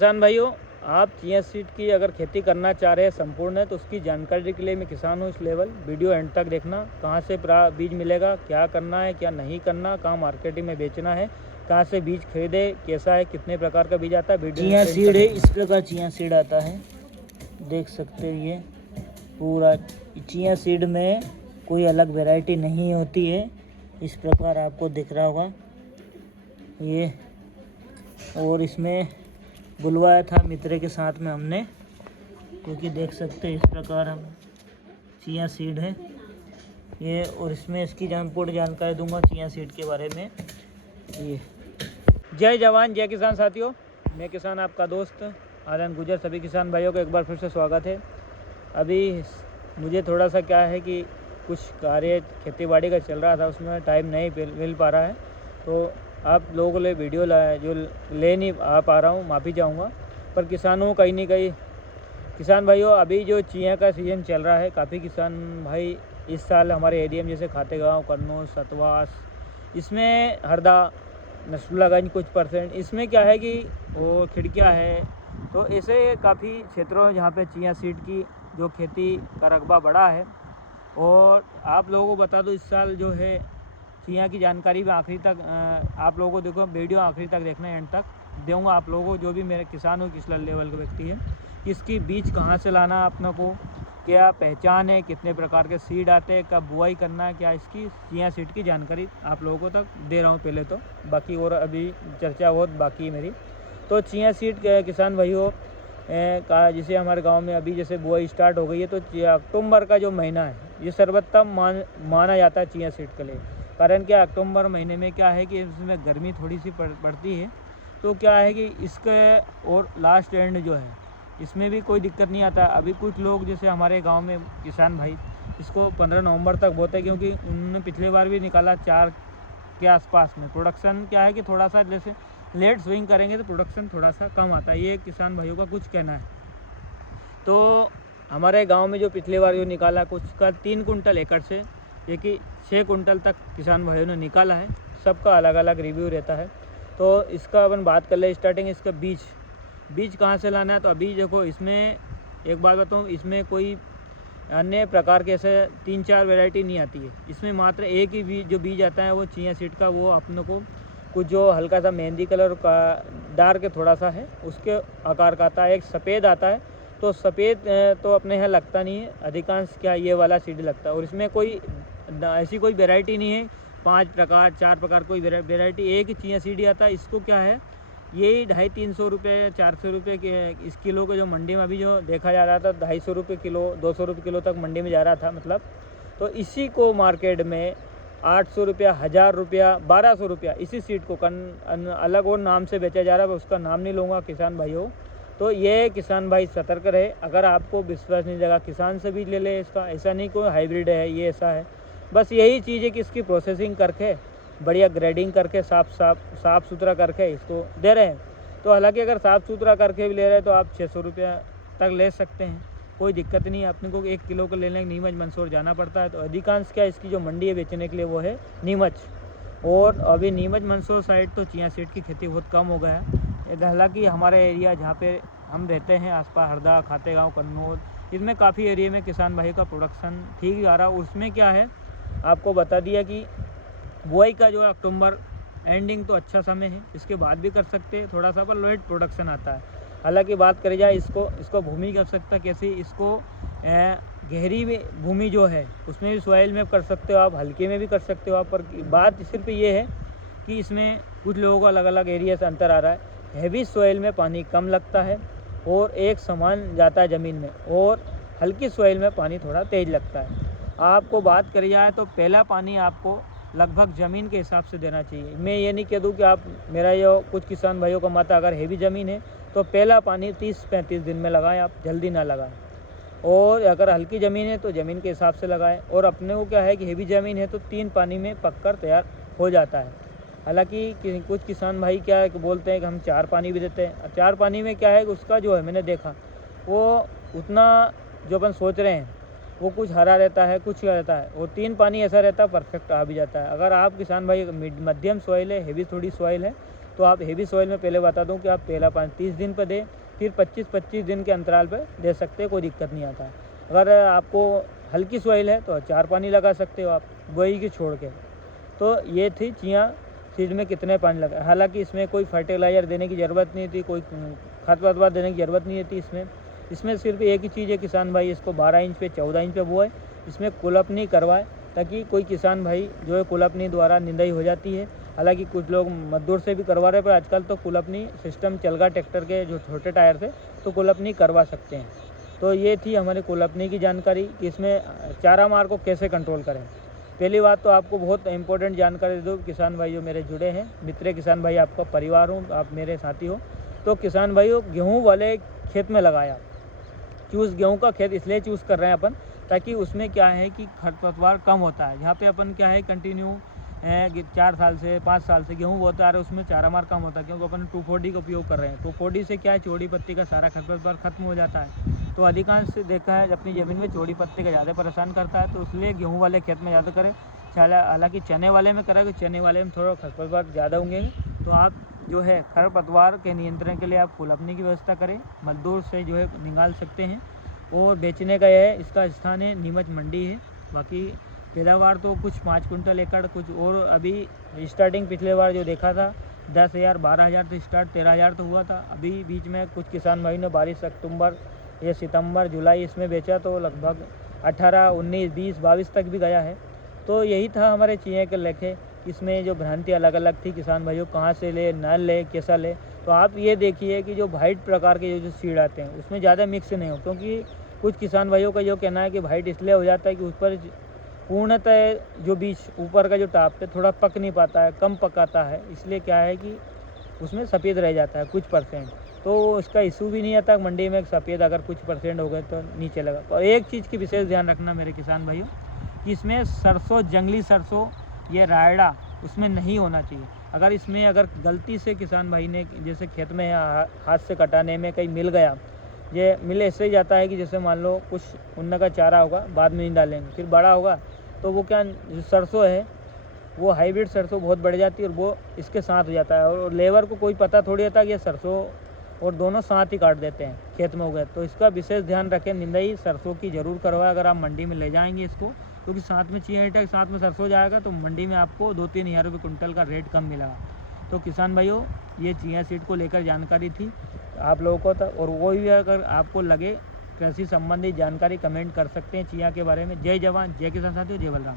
किसान भाइयों, आप चिया सीड की अगर खेती करना चाह रहे हैं संपूर्ण है तो उसकी जानकारी के लिए मैं किसान हूँ इस लेवल वीडियो एंड तक देखना। कहाँ से बीज मिलेगा, क्या करना है क्या नहीं करना, कहाँ मार्केटिंग में बेचना है, कहाँ से बीज खरीदे, कैसा है, कितने प्रकार का बीज आता है। वीडियो चिया सीड है, इस प्रकार चिया सीड आता है, देख सकते हो। ये पूरा चिया सीड में कोई अलग वेराइटी नहीं होती है, इस प्रकार आपको दिख रहा होगा ये। और इसमें बुलवाया था मित्र के साथ में हमने, क्योंकि देख सकते हैं इस प्रकार हम चिया सीड है ये। और इसमें इसकी पूर्ण जानकारी दूंगा चिया सीड के बारे में ये। जय जवान जय किसान साथियों, मैं किसान आपका दोस्त आनंद गुजर। सभी किसान भाइयों को एक बार फिर से स्वागत है। अभी मुझे थोड़ा सा क्या है कि कुछ कार्य खेती बाड़ी का चल रहा था, उसमें टाइम नहीं मिल पा रहा है, तो आप लोगों को लिए वीडियो जो ले नहीं आ पा रहा हूँ, माफ़ी चाहूँगा। पर किसानों कहीं नहीं कहीं किसान भाइयों, अभी जो चिया का सीज़न चल रहा है, काफ़ी किसान भाई इस साल हमारे एरिया में जैसे खातेगांव, कन्नौज, सतवास, इसमें हरदा, नसरुल्लागंज कुछ परसेंट, इसमें क्या है कि वो खिड़कियाँ है, तो ऐसे काफ़ी क्षेत्रों जहाँ पे चिया सीड की जो खेती का रकबा बड़ा है। और आप लोगों को बता दो, इस साल जो है चिया की जानकारी में आखिरी तक आप लोगों को देखो, वीडियो आखिरी तक देखना, एंड तक दूंगा आप लोगों को, जो भी मेरे किसान हो, किस लेवल का व्यक्ति है, इसकी बीज कहाँ से लाना, अपनों को क्या पहचान है, कितने प्रकार के सीड आते हैं, कब बुआई करना है, क्या इसकी चिया सीड की जानकारी आप लोगों को तक दे रहा हूँ पहले तो। बाकी और अभी चर्चा बहुत बाकी है मेरी। तो चिया सीड किसान भाइयों का जैसे हमारे गांव में अभी जैसे बुआई स्टार्ट हो गई है, तो अक्टूबर का जो महीना है ये सर्वोत्तम माना जाता है चिया सीड के लिए। कारण क्या, अक्टूबर महीने में क्या है कि इसमें गर्मी थोड़ी सी पड़ती है, तो क्या है कि इसके और लास्ट एंड जो है इसमें भी कोई दिक्कत नहीं आता। अभी कुछ लोग जैसे हमारे गांव में किसान भाई इसको 15 नवंबर तक बोते हैं, क्योंकि उन्होंने पिछले बार भी निकाला 4 के आसपास में। प्रोडक्शन क्या है कि थोड़ा सा जैसे लेट स्विंग करेंगे तो प्रोडक्शन थोड़ा सा कम आता है, ये किसान भाइयों का कुछ कहना है। तो हमारे गांव में जो पिछले बार जो निकाला कुछ का 3 कुंटल एकड़ से ये कि 6 कुंटल तक किसान भाइयों ने निकाला है, सबका अलग अलग रिव्यू रहता है। तो इसका अपन बात कर ले स्टार्टिंग, इसका बीज कहाँ से लाना है। तो अभी देखो, इसमें एक बात बताऊँ, इसमें कोई अन्य प्रकार के ऐसे 3-4 वैरायटी नहीं आती है, इसमें मात्र एक ही जो बीज आता है वो चिया सीड का, वो अपनों को कुछ जो हल्का सा मेहंदी कलर का डार्क थोड़ा सा है उसके आकार का आता है। एक सफ़ेद आता है, तो सफ़ेद तो अपने यहाँ लगता नहीं है, अधिकांश क्या ये वाला सीड लगता है। और इसमें कोई ऐसी कोई वैरायटी नहीं है 5 प्रकार 4 प्रकार कोई वैरायटी, एक ही चिया सीड आता है। इसको क्या है, यही 250-300 रुपये 400 रुपये के इस किलो के जो मंडी में अभी जो देखा जा रहा था, 250 रुपये किलो 200 रुपये किलो तक मंडी में जा रहा था मतलब। तो इसी को मार्केट में 800 रुपया, 1000 रुपया, 1200 रुपया इसी सीड को अलग और नाम से बेचा जा रहा है, उसका नाम नहीं लूँगा किसान भाइयों। तो ये किसान भाई सतर्क रहे, अगर आपको विश्वास नहीं लगा किसान से भी ले ले इसका, ऐसा नहीं कोई हाइब्रिड है ये ऐसा है। बस यही चीज़ है कि इसकी प्रोसेसिंग करके बढ़िया ग्रेडिंग करके साफ़ सुथरा करके इसको दे रहे हैं। तो हालांकि अगर साफ़ सुथरा करके भी ले रहे हैं तो आप 600 रुपया तक ले सकते हैं, कोई दिक्कत नहीं है। अपने को 1 किलो को लेने नीमच मंदसौर जाना पड़ता है, तो अधिकांश क्या इसकी जो मंडी है बेचने के लिए वो है नीमच। और अभी नीमच मंदसौर साइड तो चिया सीड की खेती बहुत कम हो गया है। हालांकि हमारे एरिया जहाँ पे हम रहते हैं आसपास, हरदा, खातेगांव, कन्नौज, इसमें काफ़ी एरिया में किसान भाई का प्रोडक्शन ठीक आ रहा है। उसमें क्या है, आपको बता दिया कि बुआई का जो अक्टूबर एंडिंग तो अच्छा समय है, इसके बाद भी कर सकते हैं, थोड़ा सा पर लेट प्रोडक्शन आता है। हालांकि बात करी जाए इसको भूमि की आवश्यकता कैसी, इसको गहरी में भूमि जो है उसमें भी सॉइल में कर सकते हो आप, हल्के में भी कर सकते हो आप। पर बात सिर्फ ये है कि इसमें कुछ लोगों को अलग अलग एरिया से अंतर आ रहा है। हैवी सॉइल में पानी कम लगता है और एक समान जाता है ज़मीन में, और हल्की सॉइल में पानी थोड़ा तेज़ लगता है। आपको बात करी जाए तो पहला पानी आपको लगभग ज़मीन के हिसाब से देना चाहिए। मैं ये नहीं कह दूँ कि आप, मेरा ये कुछ किसान भाइयों का मत, अगर हेवी ज़मीन है तो पहला पानी 30-35 दिन में लगाएं, आप जल्दी ना लगाएं। और अगर हल्की ज़मीन है तो ज़मीन के हिसाब से लगाएं। और अपने को क्या है कि हेवी ज़मीन है तो 3 पानी में पककर तैयार हो जाता है। हालांकि कुछ किसान भाई क्या बोलते हैं कि हम 4 पानी भी देते हैं। 4 पानी में क्या है कि उसका जो है, मैंने देखा वो उतना जो अपन सोच रहे हैं वो कुछ हरा रहता है, कुछ रहता है, और 3 पानी ऐसा रहता है परफेक्ट आ भी जाता है। अगर आप किसान भाई मध्यम सॉइल है, हेवी थोड़ी सॉइल है, तो आप हेवी सॉइल में पहले बता दूं कि आप पहला पानी 30 दिन पर दें, फिर 25-25 दिन के अंतराल पर दे सकते हैं, कोई दिक्कत नहीं आता। अगर आपको हल्की सॉइल है तो 4 पानी लगा सकते हो आप बुआई की छोड़ के। तो ये थी चिया सीड में कितने पानी लगा। हालांकि इसमें कोई फर्टिलाइज़र देने की ज़रूरत नहीं थी, कोई खरपतवार देने की ज़रूरत नहीं थी। इसमें सिर्फ एक ही चीज़ है, किसान भाई इसको 12 इंच पे 14 इंच पे बोए, इसमें कुलपनी करवाए, ताकि कोई किसान भाई जो है कुलपनी द्वारा निंदाई हो जाती है। हालांकि कुछ लोग मजदूर से भी करवा रहे हैं, पर आजकल तो कुलपनी सिस्टम चल गया ट्रैक्टर के जो छोटे टायर से, तो कुलपनी करवा सकते हैं। तो ये थी हमारी कुलपनी की जानकारी कि इसमें चारा मार को कैसे कंट्रोल करें। पहली बात तो आपको बहुत इंपॉर्टेंट जानकारी दे दूँ, किसान भाई जो मेरे जुड़े हैं, मित्र किसान भाई आपका परिवार हो, आप मेरे साथी हो, तो किसान भाइयों गेहूँ वाले खेत में लगाया। गेहूँ का खेत इसलिए चूज़ कर रहे हैं अपन, ताकि उसमें क्या है कि खरपतवार कम होता है। जहाँ पे अपन क्या है कंटिन्यू 4 साल से 5 साल से गेहूँ बोता है, उसमें चारा मार कम होता है, क्योंकि अपन 2,4-D का उपयोग कर रहे हैं। 2,4-D से क्या है, चौड़ी पत्ती का सारा खरपतवार खत्म हो जाता है। तो अधिकांश देखा है अपनी ज़मीन में चौड़ी पत्ती का ज़्यादा परेशान करता है, तो इसलिए गेहूँ वाले खेत में ज़्यादा करें। हालांकि चने वाले में करें, चने वाले में थोड़ा खरपतवार ज़्यादा होंगे, तो आप जो है खरपतवार के नियंत्रण के लिए आप कुलपनी की व्यवस्था करें, मजदूर से जो है निकाल सकते हैं। और बेचने का है, इसका स्थान है नीमच मंडी है। बाकी पैदावार तो कुछ 5 कुंटल एकड़ कुछ, और अभी स्टार्टिंग पिछले बार जो देखा था 10,000 12,000 से स्टार्ट 13,000 तो हुआ था। अभी बीच में कुछ किसान भाई ने 22 अक्टूबर या सितंबर जुलाई इसमें बेचा, तो लगभग 18, 19, 20, 22 तक भी गया है। तो यही था हमारे चिया के लेखे। इसमें जो भ्रांति अलग अलग थी किसान भाइयों, कहाँ से ले, न ले, कैसा ले। तो आप ये देखिए कि जो वाइट प्रकार के जो सीड आते हैं उसमें ज़्यादा मिक्स नहीं हो, क्योंकि कुछ किसान भाइयों का जो कहना है कि वाइट इसलिए हो जाता है कि उस पर पूर्णतः जो बीज ऊपर का जो टाप है थोड़ा पक नहीं पाता है, कम पकाता है, इसलिए क्या है कि उसमें सफ़ेद रह जाता है कुछ %। तो इसका इशू भी नहीं आता मंडी में, सफ़ेद अगर कुछ % हो गए तो नीचे लगा। और एक चीज़ की विशेष ध्यान रखना मेरे किसान भाइयों, कि इसमें सरसों, जंगली सरसों, ये रायड़ा उसमें नहीं होना चाहिए। अगर गलती से किसान भाई ने जैसे खेत में हाथ से कटाने में कहीं मिल गया, ये मिल ऐसे ही जाता है कि जैसे मान लो कुछ उन्न का चारा होगा, बाद में नहीं डालेंगे, फिर बड़ा होगा तो वो क्या, जो सरसों है वो हाइब्रिड सरसों बहुत बढ़ जाती है, और वो इसके साथ हो जाता है। और लेबर को कोई पता थोड़ी होता कि ये सरसों और दोनों साथ ही काट देते हैं खेत में हो गए। तो इसका विशेष ध्यान रखें, निंदाई सरसों की ज़रूर करवाएं अगर आप मंडी में ले जाएंगे इसको, क्योंकि साथ में चिया के साथ में सरसों जाएगा तो मंडी में आपको 2-3 हज़ार रुपये कुंटल का रेट कम मिलेगा। तो किसान भाइयों, ये चिया सीड को लेकर जानकारी थी आप लोगों को। और वो भी अगर आपको लगे कृषि संबंधी जानकारी कमेंट कर सकते हैं चिया के बारे में। जय जवान, जय किसान साथियों, जय बलराम।